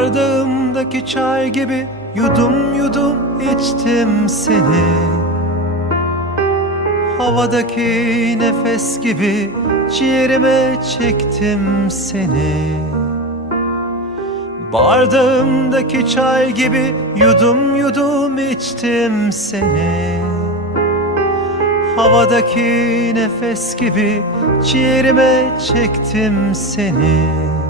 Havadaki çay gibi yudum yudum içtim seni. Havadaki nefes gibi ciğerime çektim seni. Bardağımdaki çay gibi yudum yudum içtim seni. Havadaki nefes gibi ciğerime çektim seni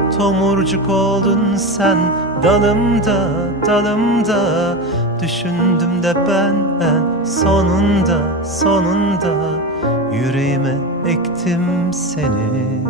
Tomurcuk oldun sen dalımda, dalımda Düşündüm de ben en sonunda, sonunda Yüreğime ektim seni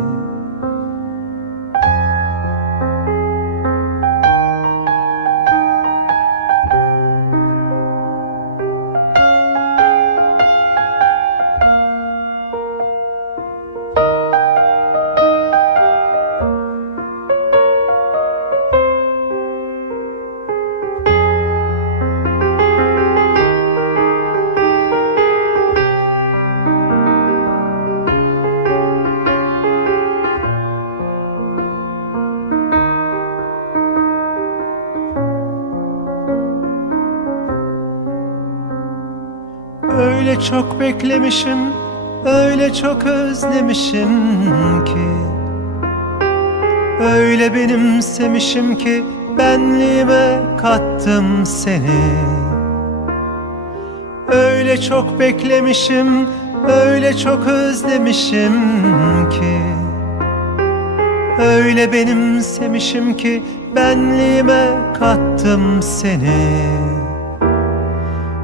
Öyle çok beklemişim, öyle çok özlemişim ki. Öyle benimsemişim ki benliğime kattım seni. Öyle çok beklemişim, öyle çok özlemişim ki. Öyle benimsemişim ki benliğime kattım seni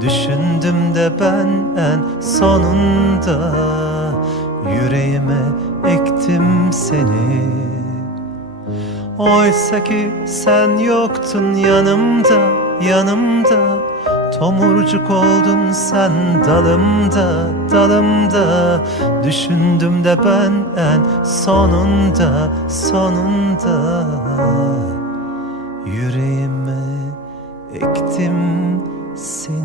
Düşündüm de ben en sonunda Yüreğime ektim seni. Oysa ki sen yoktun yanımda, yanımda. Tomurcuk oldun sen dalımda, dalımda. Düşündüm de ben en sonunda, sonunda. Yüreğime ektim seni